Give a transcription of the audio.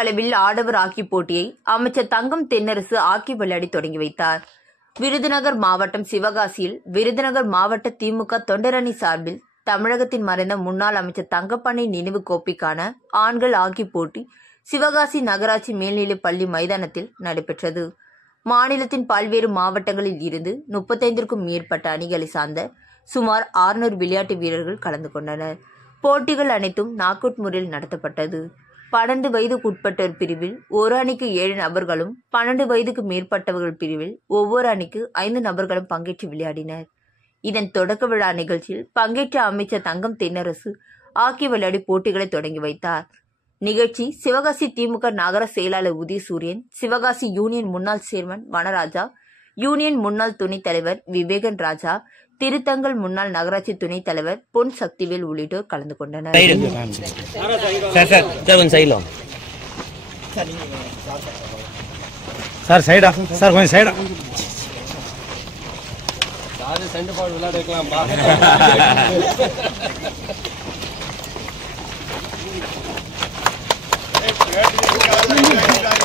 அளவில் ஆடவர் ஹாக்கி போட்டியை அமைச்சர் தங்கம் தென்னரசு ஹாக்கி விளையாடி தொடங்கி வைத்தார். விருதுநகர் மாவட்டம் சிவகாசியில் விருதுநகர் மாவட்ட திமுக தொண்டரணி சார்பில் தமிழகத்தின் மறைந்த முன்னாள் அமைச்சர் தங்கப்பாண்டி நினைவு கோப்பைக்கான ஆண்கள் ஹாக்கி போட்டி சிவகாசி நகராட்சி மேல்நிலைப் பள்ளி மைதானத்தில் நடைபெற்றது. மாநிலத்தின் பல்வேறு மாவட்டங்களில் இருந்து 35க்கும் மேற்பட்ட அணிகளை சார்ந்த சுமார் 600 விளையாட்டு வீரர்கள் கலந்து கொண்டனர். போட்டிகள் அனைத்தும் நாக் அவுட் முறையில் நடத்தப்பட்டது. 12 வயதுக்குட்பட்டோர் பிரிவில் ஒரு அணிக்கு 7 நபர்களும் 12 வயதுக்கு மேற்பட்டவர்கள் பிரிவில் ஒவ்வொரு அணிக்கு 5 நபர்களும் பங்கேற்று விளையாடினர். இதன் தொடக்க விழா நிகழ்ச்சியில் பங்கேற்ற அமைச்சர் தங்கம் தென்னரசு ஹாக்கி விளையாடி போட்டிகளை தொடங்கி வைத்தார். நிகழ்ச்சி சிவகாசி திமுக நகர செயலாளர் உதயசூரியன், சிவகாசி யூனியன் முன்னாள் சேர்மன் வனராஜா, யூனியன் முன்னாள் துணைத் தலைவர் விவேகன் ராஜா, திருத்தங்கல் முன்னாள் நகராட்சி துணைத் தலைவர் பொன் சக்திவேல் உள்ளிட்டோர் கலந்து கொண்டனர். Gracias.